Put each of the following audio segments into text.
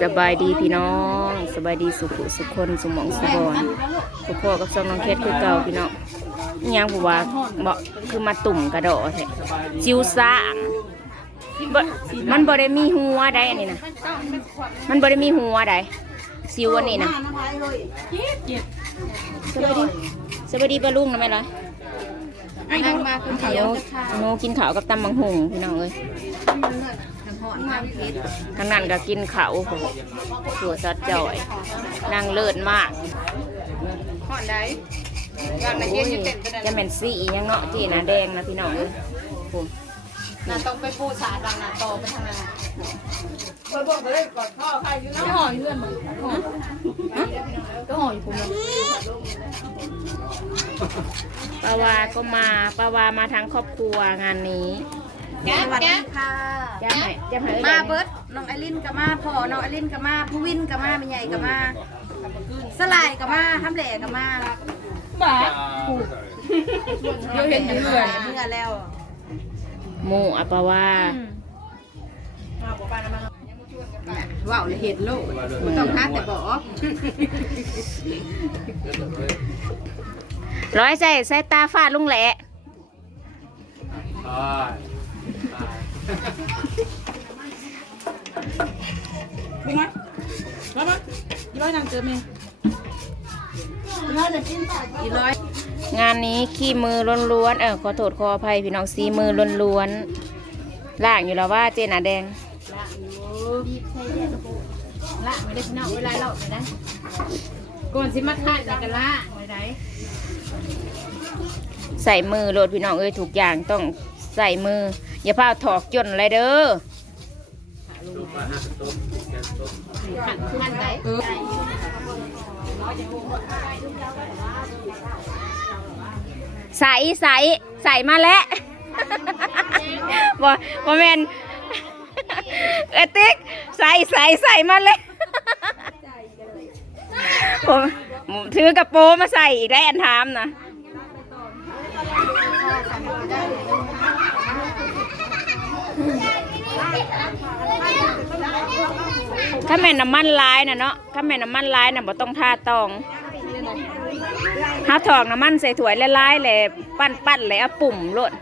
สบายดีพี่น้อง สบายดีสุขุสุขคนสมองสุบอนสุขพ่อกับซองน้องเคสคือเก่าพี่น้องอิหยังผัวาบอกคือมาตุ่มกระโดดแท้จิวซ่างบ่มันบ่ได้มีหัวใดอันนี้นะมันบ่ได้มีหัวใดซิวอันนี้นะสบายดีสบายดีปลาลุงนะแม่ล่ะนั่งมาคือเขาเดี๋ยวหนูกินข้าวกับตำบังหุงพี่น้องเอ้ย หอนมาเพชรทางนั้นก็กินข้าวถั่วซอสจ่อยนางเลิศมากหอนได้วางในเย็นอยู่เต็มไปจะเป็นสีอีหยังเนาะจีนะแดงนะพี่น้องเอ้ยโอ้น่าต้องไปปูสาดวางหน้าโตไปทางนั้นไปบอกไปเลยกอดพ่อใครอยู่นะหอนเพื่อนมึงก็หอนอยู่ผมเลยปาวาก็มาปาวามาทั้งครอบครัวงานนี้ แก๊บแก๊บค่ะจะให้จะให้มาเบิร์ดน้องไอรินก็มาพ่อน้องไอรินก็มาผู้วินก็มาแม่ใหญ่ก็มา สลายก็มาทำแหล่ก็มาบ้าเราเห็นอยู่เพื่อนเมื่อแล้วหมูอะปาวาว้าวเห็ดโลกบ่ต้องหาแต่บอกร้อยใส่ใส่ตาฟาดลุงแหละ บุ้งมั้ยมามั้ยยี่ร้อยนางเจอไหมอีร้อยงานนี้ขี้มือล้วนๆ เออขอโทษขออภัยพี่น้องสีมือล้วนๆล่างอยู่แล้วว่าเจน่ะแดงละไม่ได้พี่น้องเวลาเราไม่ได้ก่อนสิมาฆ่าในกันละไม่ได้ใส่มือโหลดพี่น้องเอ้ยทุกอย่างต้องใส่มือ อย่าพาถอกจนอะไรเด้อใส่ใส่ใส่มาแล้วบ่บ่แมนเอติ๊กใส่ใส่ใส่มาเลยผมถือกระโปรงมาใส่อีกได้อันทามนะ ถ้าแม่นน้ำมันลายนะเนาะถ้าแม่นน้ำมันลายนะบ่ต้องทาตองถ้าถอกน้ำมันใส่ถ้วยละลายๆเลยปั้นปั้นๆเลยเอาปุ่มโลด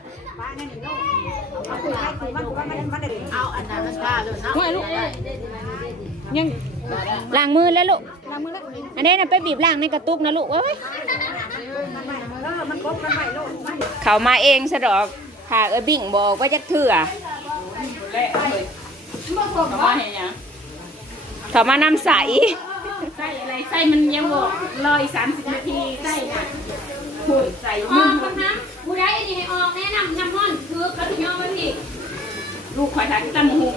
ไม่ลูกยังล้างมือแล้วลูกอันนี้นะไปบีบล้างในกระตุกนะลูกเอ้ยเขามาเองสะดอกค่ะเออบิ่งบอกว่าจะเถื่อ มาเห็นยังเขามานำใสไส้อะไรไส้มันยังบอกรออีกสามสิบนาทีไส้น่ะคุยใส่ออกกันนะผู้ใดอันนี้ให้ออกแนะนำน้ำมันคือเขาถึงยอมไปพี่ลูกคอยถ่ายตั้งหุง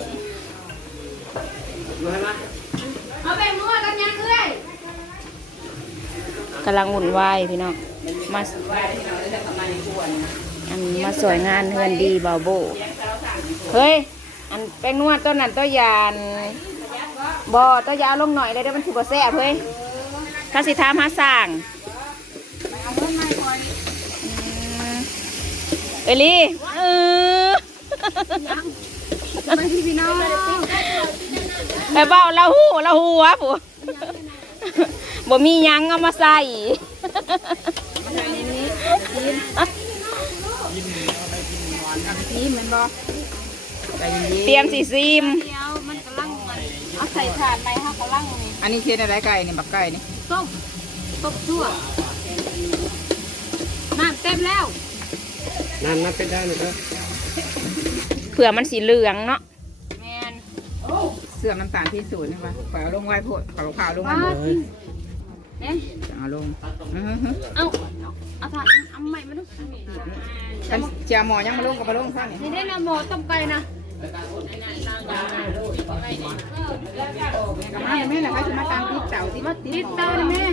เอาไปมั่วกันยังเอ้ยกำลังวุ่นวายพี่น้องมาอันมาสวยงานเฮือนดีบาโบ เฮ้ย อันแป้งนวดต้นนั้นต้นยานบอต้นยาวลงหน่อยเลยเดี๋ยวมันถือบ่แซ่บเฮ้ยข้าสิทามหาสั่งอืมเอลี่เออไปพี่น้องไปเบ้าเราหูเราหัวผู้บ่มีหยังเอามาใส่นี่เหมือนบ่ เตรียมสีซีมเดี๋ยวมันกำลังมันเอาใส่ถาดไปค่ะกำลังนี่อันนี้เค็ดอะไรไก่นี่บักไก่นี่ต้มต้มชั่วน้ำเต็มแล้วนั่นนับเป็นได้ไหมครับเผื่อมันสีเหลืองเนาะแมนเสื่อมน้ำตาลที่ศูนย์ใช่ปะขอเอาลงไว้พูดขอเอาข่าวลงไว้อ้าพูดที่เอ๊ะเอาลงอื้อหือเอาเอาถาดเอาใหม่มาดูฉันเจียหมอยังมาลงกับมาลงข้างนี่นี่ได้นะหมอต้มไก่นะกลับ มาแม่ละคะจะมาตามติดเต่าติดติดเตาเลยแม่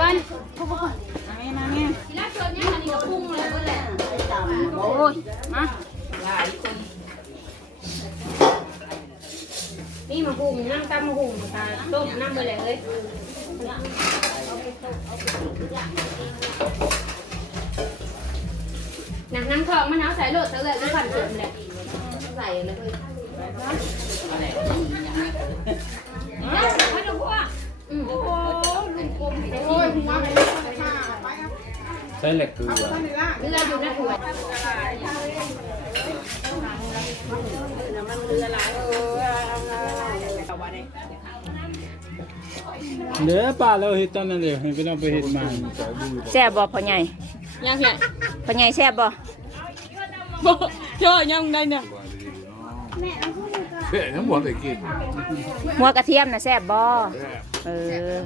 ก่อนปุ๊บปุ๊บปุ๊บแม่มาแม่ทีแรกเจอเนี่ยอันนี้ก็พุ่งเลยก็แหละโอ้ยมานี่มาหุงนั่งตามมาหุงตาต้มนั่งไปเลยเลยน้ำน้ำทองมันเอาใส่โหลดเสร็จเลยก็ผันเสริมเลย ใช้เหล็กเกลือเรืออยู่ในหัวเดี๋ยวป้าเราเห็ดตอนนั้นเลยให้พี่น้องไปเห็ดมาแซ่บบ่พ่อใหญ่ยังไงพ่อใหญ่แซ่บบ่บ่เจอยังได้เนี่ย เฮ้ยทั้งหมดเลยกินหัวกระเทียมน่ะแซ่บบ่เออ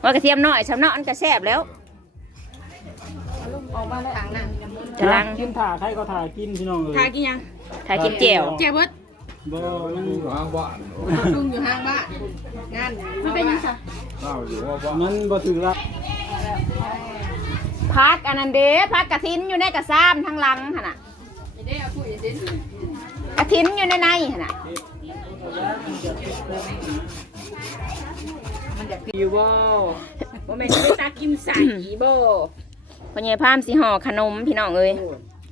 หัวกระเทียมน้อยสำเนาะอันก็แซ่บแล้วออกมาทางนั้นกำลังกินถ่าใครก็ถ่ากินพี่น้องเอ้ทายกินยังถ้ากินแจ่วแจ่เบิดบ่มันอยู่ห้างบ้านลุงอยู่ห้างบ้านงานมันเป็นยังไงข้าวอยู่ว่าบ้านมันบ่ถึงละพักอันนั้นเด้พักกระทินอยู่ในกระซ้ามทางหลังหั่นน่ะ กระทินอยู่ในในหั่นน่ะอยู่บ่บ่แม่นสิไปตากินใส่บ่พ่อใหญ่พามสิห่อขนมพี่น้องเอ้ย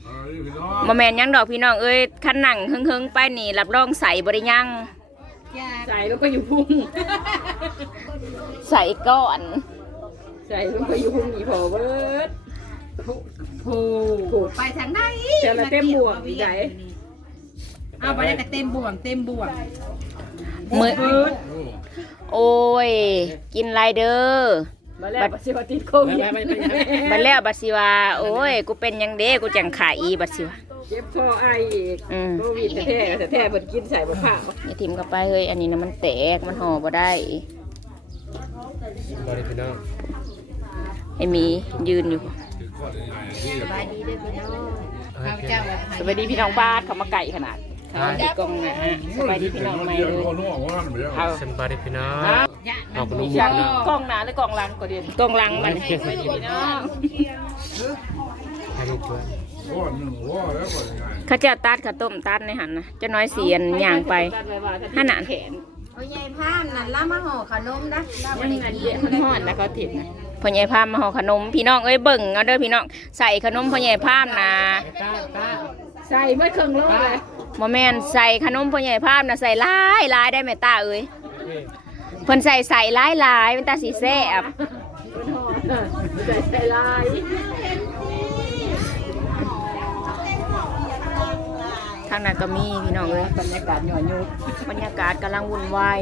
เอ้ยพี่น้องบ่แม่นหยังดอกพี่น้องเอ้ยคันหนังเฮิงๆไปนี่รับรองใส่บ่ได้ยังใส่แล้วก็อยู่พุ่งใส่ก่อน ใส่แล้วก็อยู่พุ่งอีพอเบิดโอ้โหไปทางไหนแต่ละเต็มบวกดีใจ เอาไปได้แต่เต็มบ่วงเต็มบ่วงมื้อโอ้ย กินไรเด้อมาแล้วสิว่าติดโควิดบัดแล้วบัดสิว่าโอ้ย กูเป็นหยังเด้กูจังขายอีบัดสิว่าเจ็บคอไออีกอืมโควิดแท้ๆแต่แท้เพิ่นกินใส่บ่ข้าวอย่าทิมเข้าไปเฮ้ยอันนี้นะมันแตกมันห่อบ่ได้บริพี่น้องให้มียืนอยู่สบายดีด้วยพี่น้องข้าพเจ้าสวัสดีพี่น้องบ้านเขามาไก่ขนาด เขาติดกล้องนะฮะสวัสดีพี่น้องใหม่เลยเอาสบายดีพี่น้องเอาเอาขนมอยากกล้องหน้าหรือกล้องหลังก็ดีกล้องหลังมันเขียนใส่ดีพี่น้องให้ดูตัวเขาจะตัดข้าวต้มตัดในหันนะเจะน้อยเสียนย่างไปห้าหนานแขนพ่อใหญ่พามนั่นล่ามาห่อขนมนะล่ายัมางได้เงินกิเยอะนมันห่อนนะเขาติดนะพ่อใหญ่พามมาห่อขนมพี่น้องเอ้ยเบิ่งเอาเด้อพี่น้องใส่ขนมพ่อใหญ่พามนะใส่เมื่อครึ่งโลเลย โมแมนใส่ขนมพ่อใหญ่พามนะใส่หลายหลายได้ไหมตาเอ้ยเพิ่นใส่ใส่หลายหลายเป็นตาสีแซ่บมันห่อนใส่ใส่ลายทางนั้นก็มีพี่น้องเอ้ยบรรยากาศหน่อยยุบบรรยากาศกำลังวุ่นวาย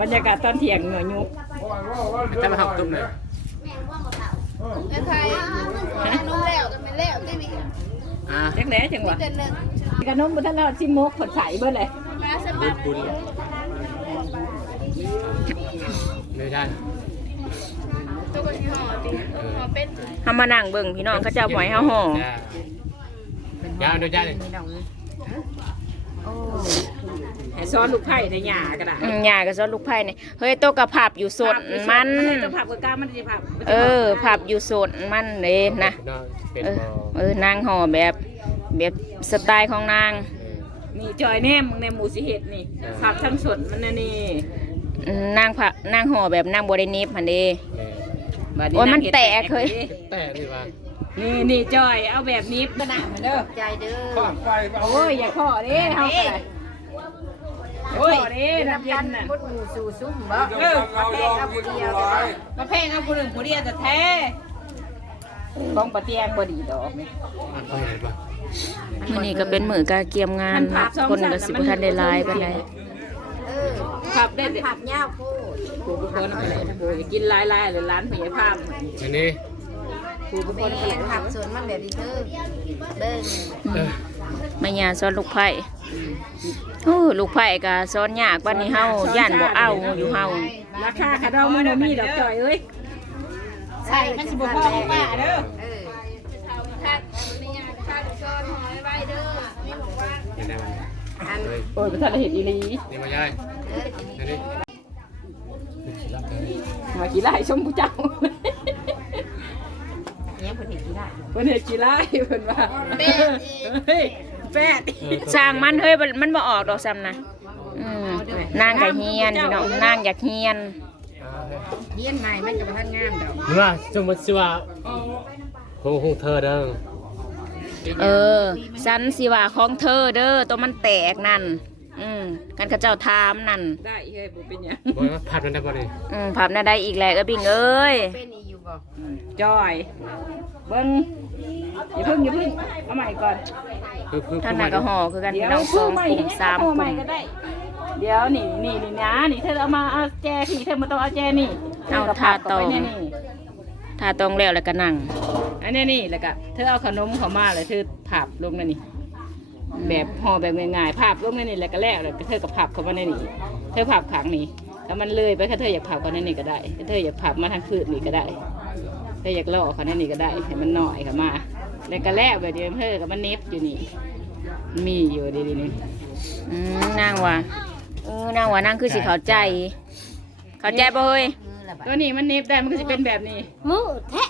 บรรยากาศตอนเที่ยงหน่อยยุบจะมาทำตุ้มเลย จังไหนจังหวะขนมบุทรอดชิมกผดใส่เบิ่เลยบุญบุญไม่ได้เฮามานั่งเบิ่งพี่น้องเขาเจ้าปล่อยเฮาห่อยาวดูจ้าเลย ให้ซ้อนลูกไผ่ในหญ้าก็ได้อืมยาก็ซอลูกไผ่นี่เฮ้ยโตกระผับอยู่สดมันต้องผับกับกามันจะผับเออผับอยู่สดมันเลยนะน้องเป็นเออบอเออนางห่อแบบแบบสไตล์ของนางนี่จอยแน่มึงในหมูสิเห็ดนี่ผับทั้งสดมันนะนี่อืมนางผักนางห่อแบบนางบรินิฟหันเด้บัดโอ้ยมันแตกเฮ้ยแต่ดีว่า นี่นี่จอยเอาแบบนี้ขนาดมันเด้อใจเด้อโอ้ยอย่าข้อเด้เฮาก็ได้โอ้ยเด้น้ำเย็นน่ะพุดหมูสู่ซุ่มบ่เออมาแพงเอาผู้เดียวแต่มาเพลงเอาผู้หนึ่งผู้เดียวแต่แท้บ้องปะเตียงบ่ดีดอกนี่อันไปไหนบ้างมื้อนี้ก็เป็นมื้อกาเกียมงานมันผับสองคนสันก็น่ะสิมับ่นทันได้หลายปานใดเออผับได้เด็ผับยาวโคตรผู้บุคคลอะไรผู้กินหลายๆหรือร้านผู้ใหญ่ภาพอันนี้ ผู้บุคคแม่ลอะไรผับสวนมันแบบนี้เด้อเบิ่งเออแม่ย่าสอนลูกไผ่โอ้ลูกไผ่ก็สอนยากปานนี้เฮาย่านบ่เอาอยู่เฮาราคาขาดองมันบ่มีดอกจอยเอ้ยใช่มันสิบ่พอของป้าเด้อเออเป็นไงบ้างอันเฮ้ยโอ้ยบ่ทันได้เห็นอีหลีนี่มายายเอออันนี้มากี่ไร่ชมผู้เจ้า เพิ่นเฮ็ดกี่ไร่เพิ่นว่าเฮ้ยแปดสร้างมันเฮ้ยมันมันบ่ออกดอกซ้ำนะอืมนางก็เฮียนพี่น้องนางอยากเฮียน เฮียนใหม่มันก็บ่ทันงามดอกเมื่อสมมติว่าคงคงเธอเด้อเออสันสิว่าของเธอเด้อตัวมันแตกนั่น อืมกันเขาเจ้าถามนั่นได้เฮ้ยบ่เป็นหยังบอกว่าผัดมันได้บ่ดิอืมภาพน่าได้อีกแล้วเอ้ยบิงเอ้ยเป็นอีอยู่บ่จอย เบิ้งอย่าเพิ่งอย่าเพิ่งเอาใหม่ก่อนเพิ่มเพิ่มท่านนายก็ห่อคือกันเดี๋พี่ยวน้องสเพิ่องใหม่กลุ่มสามเอกใหม่ลุ่มก็ได้ เดี๋ยวนี่นี่นี่นะนี่เธอเอามาเอาแจพี่เธอมาต้องเอาแจนี่เอาทาตอง เธก็พับเข้ไปเนี่ยนี่ถ้าตรงแล้วแล้วก็นั่ง อันนี้นี่แล้วก็เธอเอาขนมเขามาเลยเธอผับลงในนี่แบบห่อแบบง่ายๆผับลงในนี่แล้วก็แล้วแล้วก็เธอก็ผับเข้ามาในนี่เธอผับขังนี่ถ้ามันเลยไปถ้าเธออยากผับก็ในนี่ก็ได้ถ้าเธออยากผับมาทางพืชนี่ก็ได้ เธออยากล่อเขาในนี่ก็ได้ให้มันหน่อยเข้ามาแล้วก็แล้วแบบเดียวเธอกับมันเน็บอยู่นี่ มีอยู่ดีๆนี่อืมนั่งว่ะเออนั่งว่ะนั่งคือสิเข้าใจ เข้าใจบ่เฮ้ยมือละบาดตัวนี้มันเน็บได้มันก็จะเป็นแบบนี้ มือแทะ